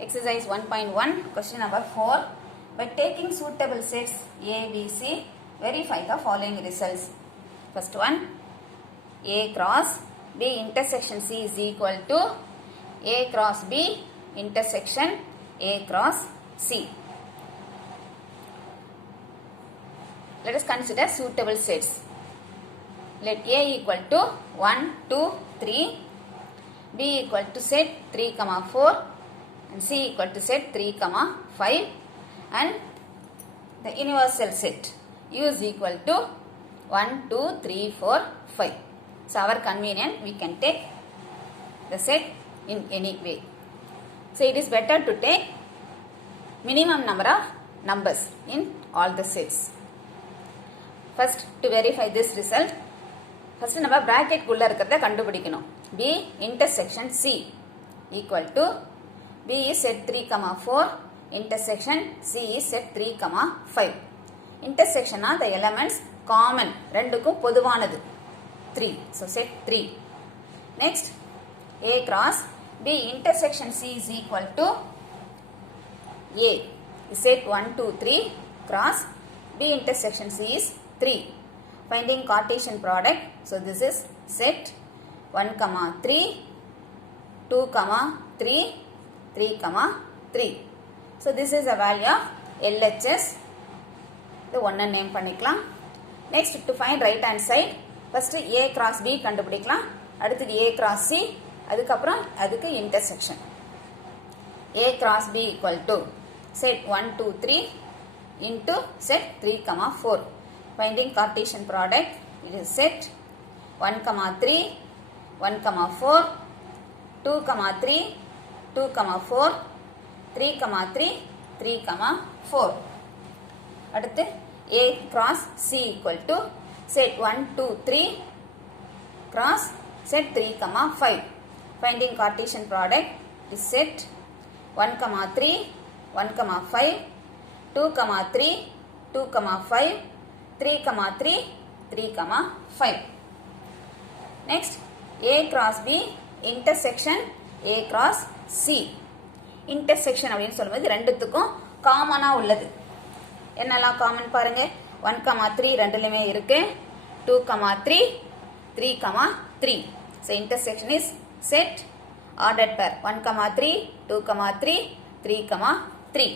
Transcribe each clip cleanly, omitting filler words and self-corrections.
Exercise 1.1, question number 4. By taking suitable sets A, B, C, verify the following results. First one, A cross B intersection C is equal to A cross B intersection A cross C. Let us consider suitable sets. Let A equal to 1, 2, 3, B equal to set 3, 4, and C equal to set 3, 5, and the universal set U is equal to 1, 2, 3, 4, 5. So, our convenient we can take the set in any way. So, it is better to take minimum number of numbers in all the sets. First, to verify this result, first நம்ம bracket குள்ள இருக்கிறத கண்டுபிடிக்கணும். B intersection C equal to B is set 3, 4, intersection C is set 3, 5. Intersection are the elements common, ரெண்டுக்கும் பொதுவானது 3. So, set 3. Next, A cross B intersection C is equal to A is set 1, 2, 3 cross B intersection C is 3. Finding Cartesian product. So, this is set 1, 3, 2, 3, 3, 3. So, this is a value of LHS. The one name பண்ணிக்கலாம். Next, to find right hand side, first A cross B கண்டுபிடிக்கலாம். அடுத்தது A cross C, அதுக்கப்புறம் அதுக்கு intersection. A cross B equal to set 1, 2, 3 into set 3, 4. Finding Cartesian product, it is set 1, 3, 1, 4, 2, 3, 2, 4, 3, 3, 3, 4. அடுத்து A cross C equal to set 1, 2, 3 cross set 3, 5. Finding Cartesian product is set 1, 3, 1, 5, 2, 3, 2, 5, 3, 3, 3, 5. Next, A cross B intersection A cross C. Intersection அப்படின்னு சொல்லும்போது ரெண்டுத்துக்கும் காமனா உள்ளது. என்னெல்லாம் common பாருங்க. 1, 3 ரெண்டுலயுமே இருக்கு. 2, 3, 3, 3. So, intersection is set ordered pair 1, 3, 2, 3, 3, 3.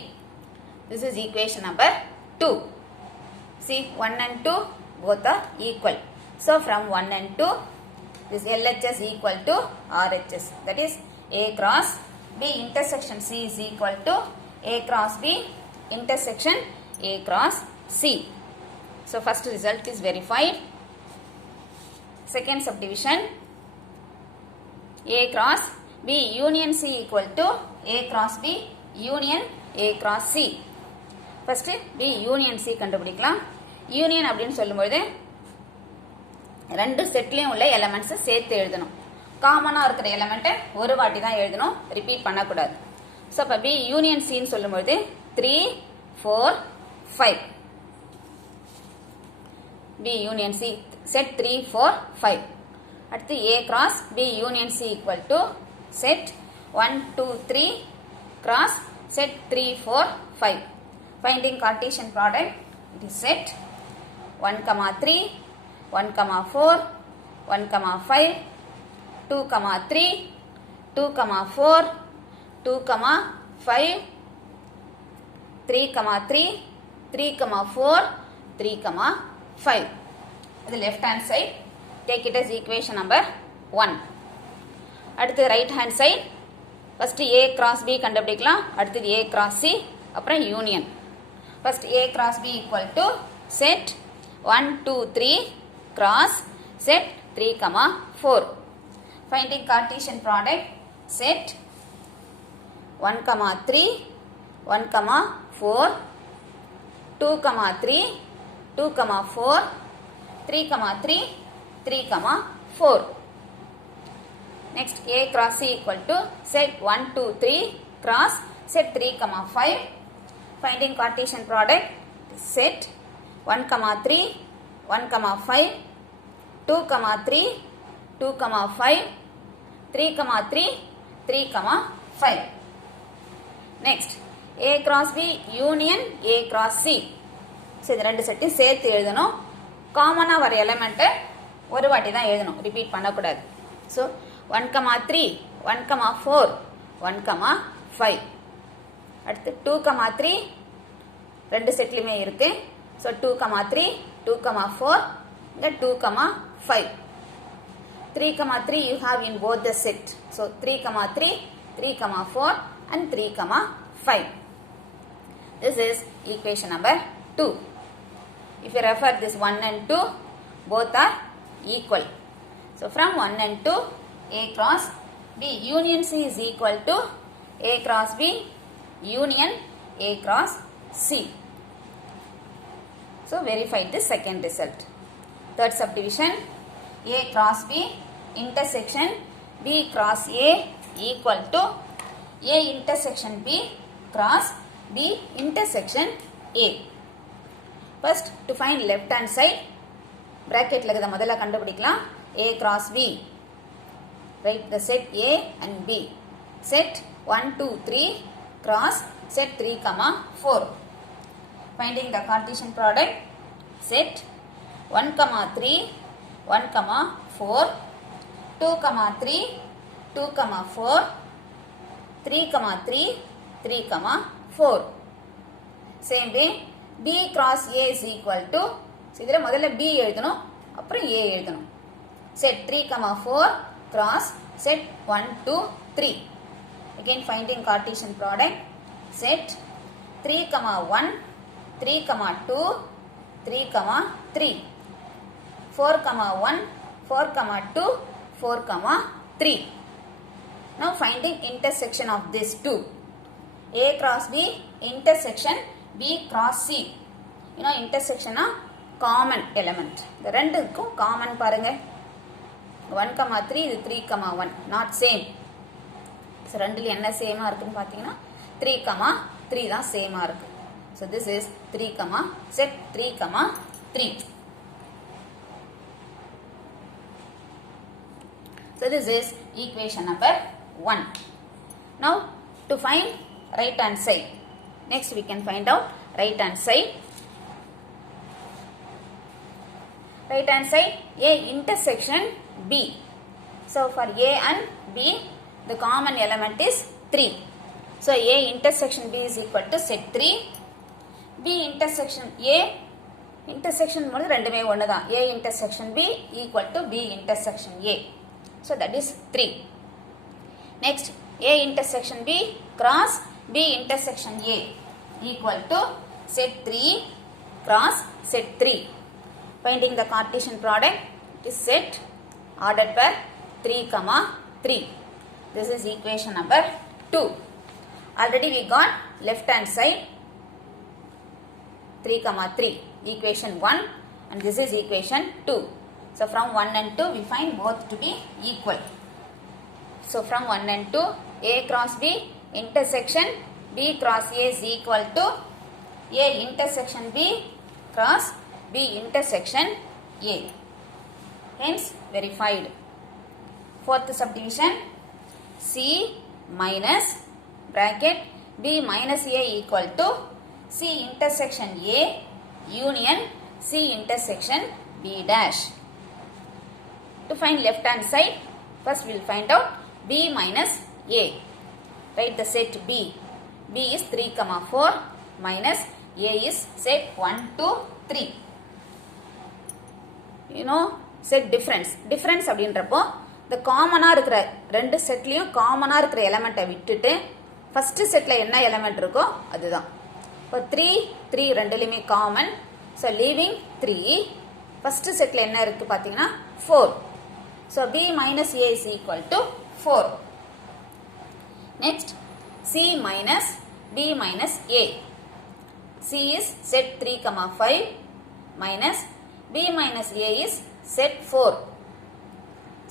This is equation number 2. See, 1 and 2 both are equal. So, from 1 and 2, this LHS equal to RHS. That is A cross B intersection C is equal to A cross B intersection A cross C. So, first result is verified. Second subdivision, A cross B union C equal to A cross B union A cross C. First B union C கண்டுபிடிக்கலாம். Union அப்படின்னு சொல்லும்போது ரெண்டு செட்லயும் உள்ள elements சேர்த்து எழுதணும். காமனா இருக்கிற எலிமெண்ட்டை ஒரு வாட்டி தான் எழுதணும், ரிப்பீட் பண்ணக்கூடாது. ஸோ அப்போ பி யூனியன் சின்னு சொல்லும்போது 3, 4, 5. B union C set 3, 4, 5. அடுத்து A cross B union C equal to set 1, 2, 3 cross set 3, 4, 5. Finding Cartesian product, it is set 1, 3, 1, 4, 1, 5, 2, 3, 2, 4, 2, 5, 3, 3, 3, 4, 3, 5. The left hand side, take it as equation number 1. அடுத்து right hand side, first A cross B கண்டுபிடிக்கலாம். அடுத்து A cross C, அப்புறம் union. First A cross B equal to set 1, 2, 3 cross set 3, 4. Finding Cartesian product, set 1, 3, 1, 4, 2, 3, 2, 4, 3, 3, 3, 4. Next A cross C equal to set 1, 2, 3 cross set 3, 5. Finding Cartesian product, set 1, 3, 1, 5, 2, 3, 2, 5, 3, 3, 3, 5. Next, A cross B union A cross C. So, இந்த ரெண்டு செட்டையும் சேர்த்து எழுதணும். காமனா வர element ஒரு வாட்டி தான் எழுதணும், ரிப்பீட் பண்ணக்கூடாது. ஸோ 1,3 1,4 1,5. அடுத்து 2,3 ரெண்டு செட்லையுமே இருக்கு. ஸோ 2,3 2,4 இங்கே 2,5. 3,3 you have in both the set. So 3,3 3,4 and 3,5. This is equation number 2. If you refer this 1 and 2, both are equal. So from 1 and 2, A cross B union C is equal to A cross B union A cross C. So verify the second result. Third subdivision, A cross B intersection B cross A equal to A intersection B cross B intersection A. First, to find left hand side, bracket la முதல்ல கண்டுபிடிக்கலாம். A cross B. Write the set A and B. Set 1, 2, 3 cross set 3, 4. Finding the Cartesian product, set 1, 3 1, 4 2, 3 2, 4 3, 3 3, 4. Same way, B cross A is equal to, இதில் முதல்ல B எழுதணும், அப்புறம் A எழுதணும். Set 3, 4 cross set 1, 2, 3. Again finding Cartesian product, set 3, 1 3, 2 3, 3 4, 1 4, 2 4, 3. Now finding intersection of these two. A cross B intersection B cross C. You know intersection a common element. The ரெண்டுக்கும் common பாருங்க. 1, 3 இது 3, 1 not same. So ரெண்டுல என்ன சேமா இருக்குன்னு பாத்தீங்கன்னா 3, 3 தான் சேமா இருக்கு. So this is 3, set 3, 3. So this is equation number 1. Now to find right hand side. Next we can find out right hand side. Right hand side, A intersection B. So for A and B, the common element is 3. So A intersection B is equal to set 3. B intersection A, intersection ரெண்டுமே ஒண்ணுதான். A intersection B equal to B intersection A. So that is 3. Next, A intersection B cross B intersection A equal to set 3 cross set 3. Finding the Cartesian product, it is set ordered by 3, 3. This is equation number 2. Already we got left hand side 3, 3, equation 1, and this is equation 2. So from 1 and 2 we find both to be equal. So from 1 and 2, A cross B intersection B cross A is equal to A intersection B cross B intersection A. Hence verified. Fourth subdivision, C minus bracket B minus A equal to C intersection A union C intersection B dash. To find left hand side, first we will find out B minus A. Write the set B. B is 3, 4 minus A is set 1, 2, 3. You know, set difference. Difference அப்படின்றப்போ the காமனாக இருக்கிற ரெண்டு செட்லேயும் காமனாக இருக்கிற எலமெண்ட்டை விட்டுட்டு first settle என்ன element இருக்கோ அதுதான். இப்போ 3, 3 ரெண்டுலேயுமே common. So leaving 3. First settle என்ன இருக்குது பார்த்தீங்கன்னா 4. So B minus A is equal to 4. Next, C minus B minus A. C is set 3, 5 minus B minus A is set 4.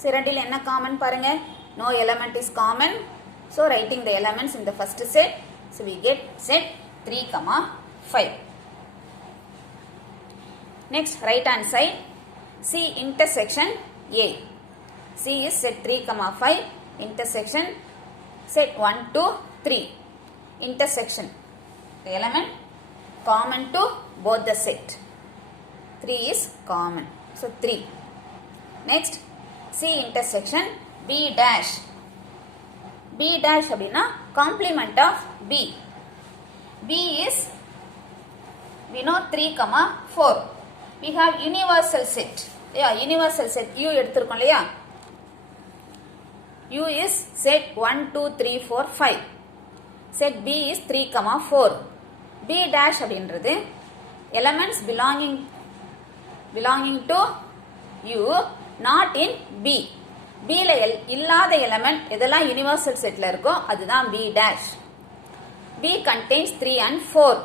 So ரெண்டில் என்ன காமன் பாருங்க? No element is common. So writing the elements in the first set. So we get set 3, 5. Next, right hand side, C intersection A. C is set 3, 5 intersection set 1, 2, 3. intersection. The element common to both the set. 3 is common. So 3. Next, C intersection B dash. B dash அப்படினா complement of B. B is, we know 3, 4. We have universal set. Yeah, universal set U எடுத்திருக்கோம் இல்லையா? U is set 1, 2, 3, 4, 5. Set B is 3, 4. B dash அப்படின்றது elements belonging to U, not in B. B ல இல்லாத element எதெல்லாம் universal setல இருக்கோ அதுதான் B dash. B contains 3 and 4.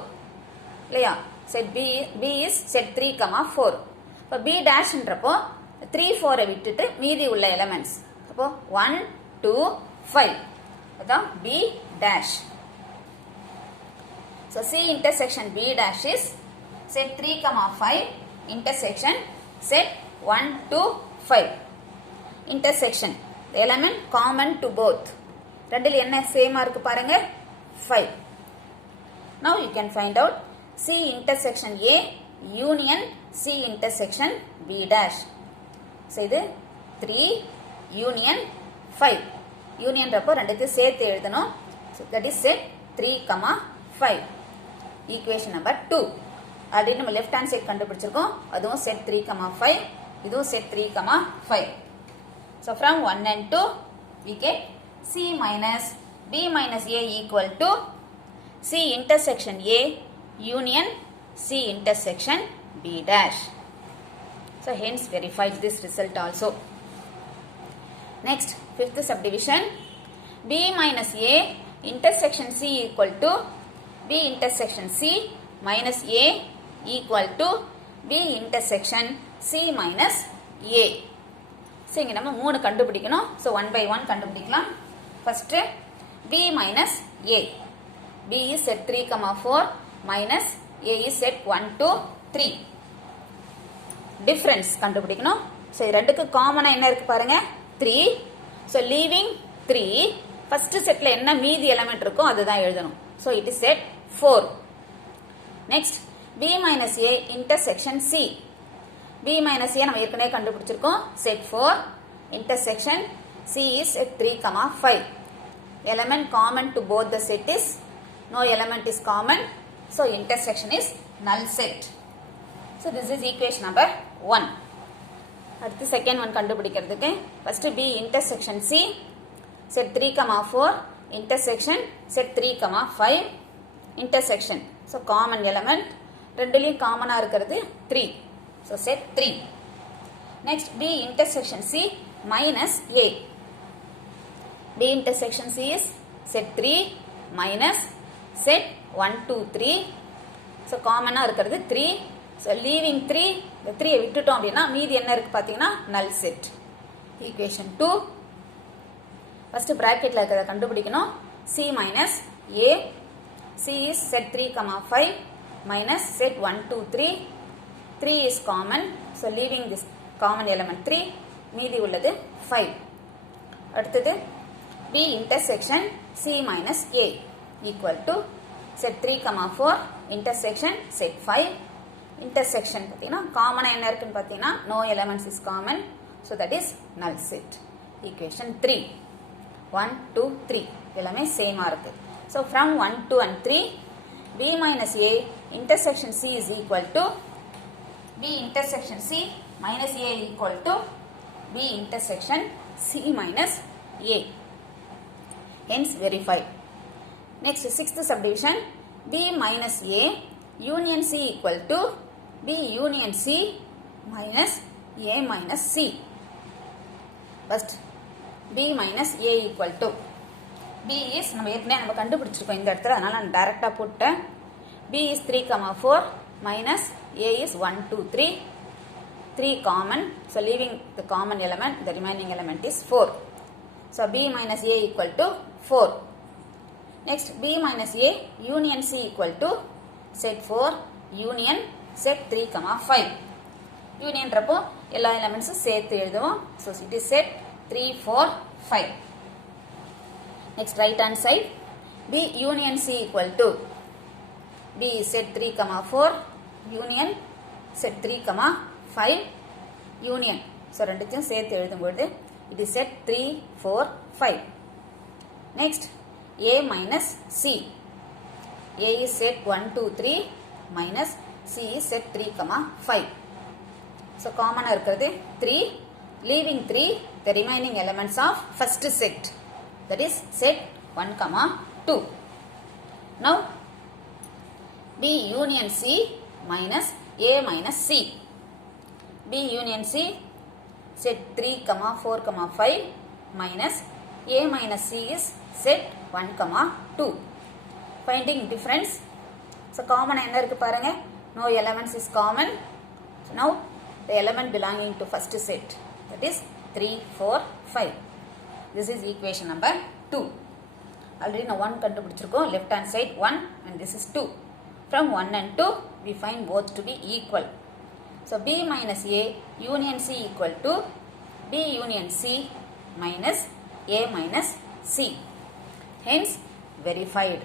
இல்லையா? Set B is set 3, 4. இப்போ B dash ன்றப்போ 3, 4 விட்டுட்டு மீதி உள்ள elements. அப்போ 1, 2, 5. அதான் B dash. So C intersection B dash is set 3, 5 intersection set 1, 2, 5. Intersection. The element common to both. ரெண்டில் என்ன சேமா இருக்கு பாருங்க 5. Now you can find out C intersection A union C intersection B dash. So இது 3 union 5. Union Rabbo ரெண்டுத்தையும் சேர்த்து எழுதணும். So that is set 3, 5. Equation number 2. Already நம்ம left hand side கண்டுபிடிச்சிருக்கோம். அதுவும் set 3, 5. இதுவும் set 3, 5. So from 1 and 2 we get C minus B minus A equal to C intersection A union C intersection B dash. So hence verified this result also. Next, fifth subdivision. B minus A intersection C equal to B intersection C minus A equal to B intersection C minus A. So இங்க நம்ம மூணு கண்டுபிடிக்கணும். So one by one கண்டுபிடிக்கலாம். First B minus A. B is set 3, 4 minus A is set 1, 2, 3. Difference கண்டுபிடிக்கணும். So ரெண்டுக்கு காமனா என்ன இருக்கு பாருங்க 3. So leaving 3, first setல என்ன மீதி எலிமெண்ட் இருக்கோ அதுதான் எழுதணும். So it is set 4. Next B minus A intersection C. B minus A நம்ம ஏற்கனவே கண்டுபிடிச்சிருக்கோம். Set 4 intersection C is set 3, 5. Element common to both the set is no element is common. So intersection is null set. So this is equation number 1. அடுத்து second one கண்டுபிடிக்கிறதுக்கு first B intersection C set 3, 4 intersection set 3, 5 intersection. So common element ரெண்டுலயும் காமனா இருக்கிறது 3. So set 3. Next B intersection C minus A. B intersection C is set 3 minus set 1, 2, 3. So common இருக்கிறது 3. So leaving 3, the 3 விட்டுட்டோம் அப்படின்னா மீதி என்ன இருக்கு பாத்தீங்கன்னா null set. Equation 2. First bracketல இருக்கிறத கண்டுபிடிக்கணும். C minus A. C is set 3, 5 minus set 1, 2, 3. 3 is common. So leaving this common element 3, மீதி உள்ளது 5. அடுத்தது B intersection C minus A equal to set 3, 4 intersection set 5. Intersection பார்த்தீங்கன்னா காமனா என்ன இருக்குன்னு பார்த்தீங்கன்னா no elements is common. So that is null set. Equation 3. 1, 2, 3 எல்லாமே சேமா இருக்கு. So from 1, 2 and 3 B minus A intersection C is equal to B intersection C minus A equal to B intersection C minus A. Hence verified. Next sixth subdivision B minus A union C equal to B union C minus A minus C. First B minus A equal to B is நம்ம ஏற்கனவே நம்ம கண்டுபிடிச்சிருக்கோம் இந்த இடத்துல அதனால நான் டைரக்டா போட்டேன். B is 3, 4 minus A is 1, 2, 3. 3 common. So leaving the common element, the remaining element is 4. So B minus A equal to 4. Next B minus A union C equal to set 4 union set 3, 5. Union Rabbo எல்லா elements சேர்த்து எழுதுவோம். So it is set 3, 4, 5. Next right hand side B union C equal to B is set 3 comma 4 union set 3 comma 5 union. So ரெண்டுத்தையும் சேர்த்து எழுதும்போது it is set 3 4 5. Next A minus C. A is set 1 2 3 minus C is set 3 comma 5. So common இருக்கிறது 3, leaving 3 the remaining elements of first set, that is set 1 comma 2. Now B union C minus A minus C. B union C set 3 comma 4 comma 5 minus A minus C is set 1 comma 2. Finding difference. So common என்ன இருக்கு பாருங்க, no elements is common. So now the element belonging to first set, that is 3 4 5. This is equation number 2. Already now 1 கண்டுபிடிச்சிருக்கோம், left hand side 1 and this is 2. From 1 and 2 we find both to be equal. So B minus A union C equal to B union C minus A minus C. Hence verified.